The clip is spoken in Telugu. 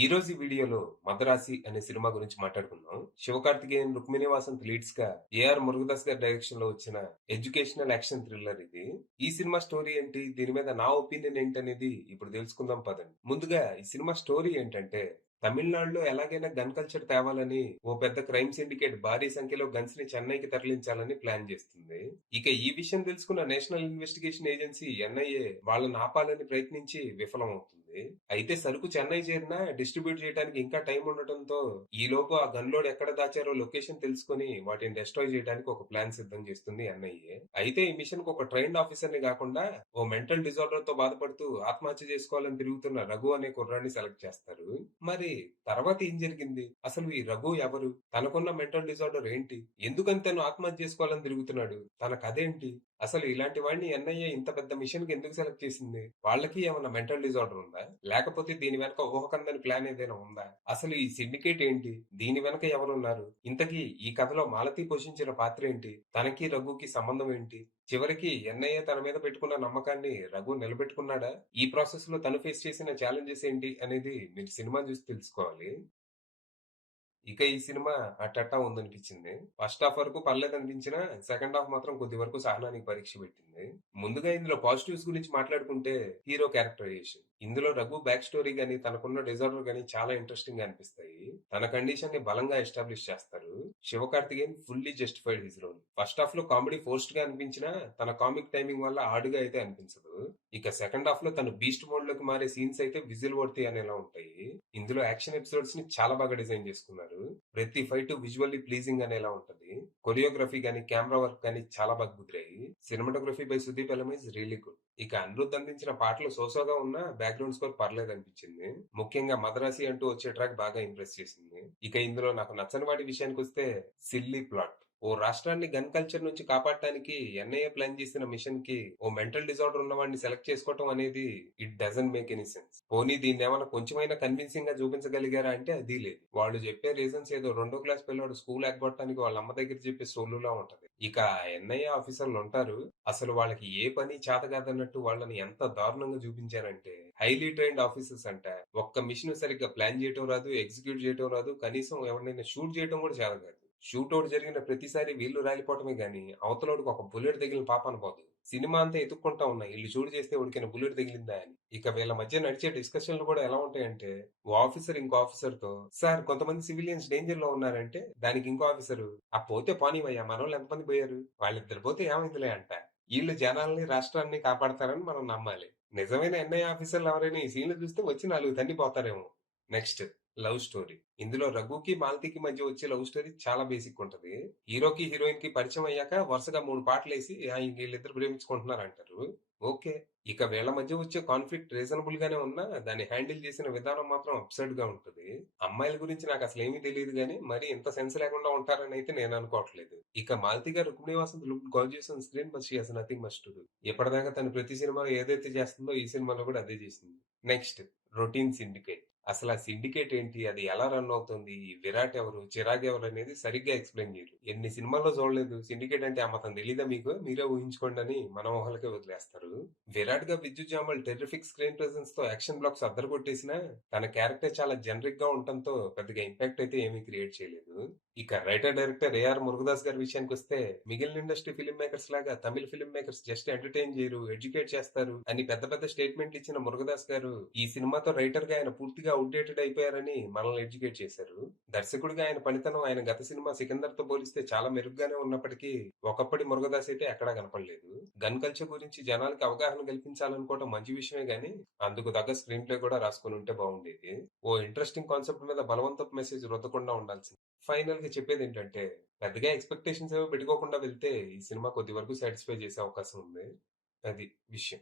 ఈ రోజు ఈ వీడియోలో 'మదరాసి' అనే సినిమా గురించి మాట్లాడుకుందాం. శివకార్తికేయన్, రుక్మిణి వాసంత్ లీడ్స్ గా ఏఆర్ మురుగదాస్ గారి డైరెక్షన్ లో వచ్చిన ఎడ్యుకేషనల్ యాక్షన్ థ్రిల్లర్ ఇది. ఈ సినిమా స్టోరీ ఏంటి, దీని మీద నా ఒపీనియన్ ఏంటనేది ఇప్పుడు తెలుసుకుందాం పదండి. ముందుగా ఈ సినిమా స్టోరీ ఏంటంటే, తమిళనాడులో ఎలాగైనా గన్ కల్చర్ తేవాలని ఓ పెద్ద క్రైమ్ సిండికేట్ భారీ సంఖ్యలో గన్స్ ని చెన్నైకి తరలించాలని ప్లాన్ చేస్తుంది. ఇక ఈ విషయం తెలుసుకున్న నేషనల్ ఇన్వెస్టిగేషన్ ఏజెన్సీ ఎన్ఐఏ వాళ్ళని ఆపాలని ప్రయత్నించి విఫలమవుతుంది. అయితే సరుకు చెన్నై చేరినా డిస్ట్రిబ్యూట్ చేయడానికి ఇంకా టైం ఉండటంతో ఈలోపు ఆ గన్ లోడ్ ఎక్కడ దాచారో లొకేషన్ తెలుసుకుని వాటిని డెస్ట్రాయ్ చేయడానికి ఒక ప్లాన్ సిద్ధం చేస్తుంది ఎన్ఐఏ. అయితే ఈ మిషన్ కు ఒక ట్రైన్డ్ ఆఫీసర్ ని కాకుండా ఓ మెంటల్ డిజార్డర్ తో బాధపడుతూ ఆత్మహత్య చేసుకోవాలని తిరుగుతున్న రఘు అనే కుర్రాన్ని సెలెక్ట్ చేస్తారు. మరి తర్వాత ఏం జరిగింది, అసలు ఈ రఘు ఎవరు, తనకున్న మెంటల్ డిజార్డర్ ఏంటి, ఎందుకని తను ఆత్మహత్య చేసుకోవాలని తిరుగుతున్నాడు, తన కథ ఏంటి, అసలు ఇలాంటి వాడిని ఎన్ఐఏ ఇంత పెద్ద మిషన్ కి ఎందుకు సెలెక్ట్ చేసింది, వాళ్ళకి ఏమన్నా మెంటల్ డిజార్డర్ ఉందా, లేకపోతే దీని వెనక ఊహకందని ప్లాన్ ఏదైనా ఉందా, అసలు ఈ సిండికేట్ ఏంటి, దీని వెనక ఎవరున్నారు, ఇంతకీ ఈ కథలో మాలతి పోషించిన పాత్ర ఏంటి, తనకి రఘుకి సంబంధం ఏంటి, చివరికి ఎన్ఐఏ తన మీద పెట్టుకున్న నమ్మకాన్ని రఘు నిలబెట్టుకున్నాడా, ఈ ప్రాసెస్ లో తను ఫేస్ చేసిన ఛాలెంజెస్ ఏంటి అనేది మీరు సినిమా చూసి తెలుసుకోవాలి. ఇక ఈ సినిమా అట్టట్టా ఉందనిపించింది. ఫస్ట్ హాఫ్ వరకు పర్లేదనిపించినా, సెకండ్ హాఫ్ మాత్రం కొద్ది వరకు సహనానికి పరీక్ష పెట్టింది. ముందుగా ఇందులో పాజిటివ్స్ గురించి మాట్లాడుకుంటే, హీరో క్యారెక్టరైజేషన్. ఇందులో రఘు బ్యాక్ స్టోరీ గానీ, తనకున్న డిజార్డర్ గానీ చాలా ఇంట్రెస్టింగ్ గా అనిపిస్తాయి. తన కండిషన్ ని బలంగా ఎస్టాబ్లిష్ చేస్తారు. Sivakarthikeyan fully justified his role. First half లో కామెడీ ఫోర్స్డ్ గా అనిపించినా, తన కామిక్ టైమింగ్ వల్ల ఆడుగా అయితే అనిపించదు. ఇక సెకండ్ హాఫ్ లో తను బీస్ట్ మోడ్ లోకి మారే సీన్స్ అయితే విజిల్ కొడితే అనేలా ఉంటాయి. ఇందులో యాక్షన్ ఎపిసోడ్స్ ని చాలా బాగా డిజైన్ చేసుకున్నారు. ప్రతి ఫైట్ విజువల్లీ ప్లీజింగ్ అనేలా ఉంటది. కొరియోగ్రఫీ గానీ, కెమెరా వర్క్ గానీ చాలా బాగా కుదిరాయి. Cinematography by Sudeep Elam is really good. ఇక అనిరుద్ధ్ అందించిన పాటలు సోసోగా ఉన్నా బ్యాక్గ్రౌండ్ స్కోర్ పర్లేదు అనిపించింది. ముఖ్యంగా మదరాసి అంటూ వచ్చే ట్రాక్ బాగా ఇంప్రెస్ చేసింది. ఇక ఇందులో నాకు నచ్చని వాటి విషయానికి వస్తే, సిల్లీ ప్లాట్. ఓ రాష్ట్రాన్ని గన్ కల్చర్ నుంచి కాపాడటానికి ఎన్ఐఏ ప్లాన్ చేసిన మిషన్ కి ఓ మెంటల్ డిజార్డర్ ఉన్న వాడిని సెలెక్ట్ చేసుకోవటం అనేది it doesn't make any sense. పోనీ దీన్ని ఏమైనా కొంచెమైనా కన్విన్సింగ్ గా చూపించగలిగారా అంటే అది లేదు. వాళ్ళు చెప్పే రీజన్స్ ఏదో 2వ క్లాస్ పిల్లవాడు స్కూల్ ఎగ్గొట్టడానికి వాళ్ళ అమ్మ దగ్గర చెప్పే సోలులా ఉంటది. ఇక ఎన్ఐఏ ఆఫీసర్లు ఉంటారు, అసలు వాళ్ళకి ఏ పని చేత కాదన్నట్టు వాళ్ళని ఎంత దారుణంగా చూపించారంటే, హైలీ ట్రైన్డ్ ఆఫీసర్స్ అంట, ఒక్క మిషన్ సరిగ్గా ప్లాన్ చేయటం రాదు, ఎగ్జిక్యూట్ చేయటం రాదు, కనీసం ఎవరినైనా షూట్ చేయటం కూడా చేత కాదు. షూటౌట్ జరిగిన ప్రతిసారి వీళ్ళు రాలిపోవటమే గాని అవతలోడికి ఒక బుల్లెట్ తగిలిన పాపాన పోదు. సినిమా అంతా ఎతుక్కుంటా ఉన్నా వీళ్ళు షూట్ చేస్తే ఉడికిన బుల్లెట్ తగిలిందా అని. ఇక వీళ్ళ మధ్య నడిచే డిస్కషన్లు కూడా ఎలా ఉంటాయంటే, ఓ ఆఫీసర్ ఇంకో ఆఫీసర్ తో, సార్ కొంతమంది సివిలియన్స్ డేంజర్ లో ఉన్నారంటే, దానికి ఇంకో ఆఫీసర్, ఆ పోతే పోనీవయ్యా మనోళ్ళు ఎంతమంది పోయారు, వాళ్ళిద్దరు పోతే ఏమైందిలే అంట. వీళ్ళు జనాల్ని రాష్ట్రాన్ని కాపాడతారని మనం నమ్మాలి. నిజమైన ఎన్ఐ ఆఫీసర్లు ఎవరైనా ఈ సీన్లు చూస్తే వచ్చి 4 తన్నిపోతారేమో. Next, love story. ఇందులో రఘుకి మాలతికి మధ్య వచ్చే లవ్ స్టోరీ చాలా బేసిక్ ఉంటది. హీరోకి హీరోయిన్ కి పరిచయం అయ్యాక వరుసగా 3 పాటలేసి వీళ్ళిద్దరు ప్రేమించుకుంటున్నారు అంటారు. ఓకే. ఇక వీళ్ళ మధ్య వచ్చే కాన్ఫ్లిక్ట్ రీజనబుల్ గానే ఉన్నా, దాన్ని హ్యాండిల్ చేసిన విధానం మాత్రం అబ్సర్డ్ గా ఉంటది. అమ్మాయిల గురించి నాకు అసలు ఏమీ తెలియదు గానీ మరి ఇంత సెన్స్ లేకుండా ఉంటారని అయితే నేను అనుకోవట్లేదు. ఇక మాలతి గారు Rukmini Vasanth look gorgeous on screen, but she has nothing much to do. ఇప్పటిదాకా తను ప్రతి సినిమాలో ఏదైతే చేస్తుందో ఈ సినిమాలో కూడా అదే చేసింది. Next, routine syndicate. అసలు ఆ సిండికేట్ ఏంటి, అది ఎలా రన్ అవుతుంది, ఈ విరాట్ ఎవరు, చిరాగ్ ఎవరు అనేది సరిగ్గా ఎక్స్ప్లెయిన్ చేయరు. ఎన్ని సినిమాల్లో చూడలేదు, సిండికేట్ అంటే ఆ మాత్రం తెలీదా మీకు, మీరే ఊహించుకోండి అని మన ఊహలకే వదిలేస్తారు. విరాట్ గా విద్యుత్ జామల్ టెర్రిఫిక్ స్క్రీన్ ప్రెసెన్స్ తో యాక్షన్ బ్లాక్స్ అద్దరు కొట్టేసినా, తన క్యారెక్టర్ చాలా జనరిక్ గా ఉండటంతో పెద్దగా ఇంపాక్ట్ అయితే ఏమీ క్రియేట్ చేయలేదు. ఇక రైటర్ డైరెక్టర్ ఏఆర్ మురుగదాస్ గారి విషయానికి వస్తే, మిగిలిన ఇండస్ట్రీ ఫిల్మ్ మేకర్స్ లాగా తమిళ ఫిల్మ్ మేకర్స్ జస్ట్ ఎంటర్టైన్ చేయరు, ఎడ్యుకేట్ చేస్తారు అని పెద్ద పెద్ద స్టేట్మెంట్లు ఇచ్చిన మురుగదాస్ గారు ఈ సినిమాతో రైటర్ గా ఆయన పూర్తిగా అవుట్డేటెడ్ అయిపోయారని మనల్ని ఎడ్యుకేట్ చేశారు. దర్శకుడిగా ఆయన పనితనం ఆయన గత సినిమా సికందర్ తో పోలిస్తే చాలా మెరుగ్గానే ఉన్నప్పటికీ ఒకప్పటి మురుగదాస్ అయితే ఎక్కడా కనపడలేదు. గన్ కల్చర్ గురించి జనాలకు అవగాహన కల్పించాలనుకోవడం మంచి విషయమే గానీ, అందుకు తగ్గ స్క్రీన్ ప్లే కూడా రాసుకుని ఉంటే బాగుండేది. ఓ ఇంట్రెస్టింగ్ కాన్సెప్ట్ మీద బలవంతపు మెసేజ్ రుద్దకుండా ఉండాల్సింది. ఫైనల్ గా చెప్పేది ఏంటంటే, పెద్దగా ఎక్స్పెక్టేషన్స్ ఏమో పెట్టుకోకుండా వెళ్తే ఈ సినిమా కొద్ది వరకు సాటిస్ఫై చేసే అవకాశం ఉంది. అది విషయం.